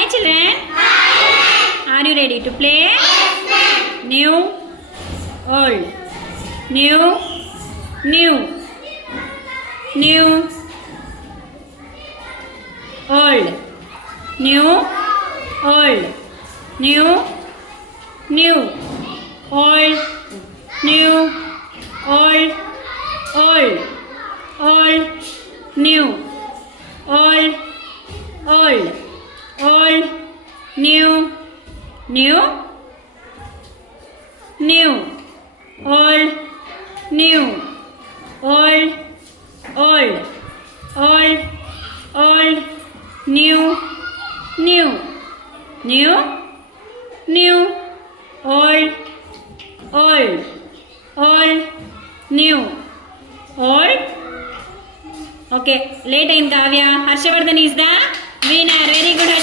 Hi children. Are you ready to play? New, old, new, new, new, old, new, old, new, new, old, new, old, old, old, new, old, old, old, new, new, new, old, new, old, old, old, old, new, new, new, new, old, old, old, new, old. Okay, late in Kavya. Harshavardhan is the winner. Very good.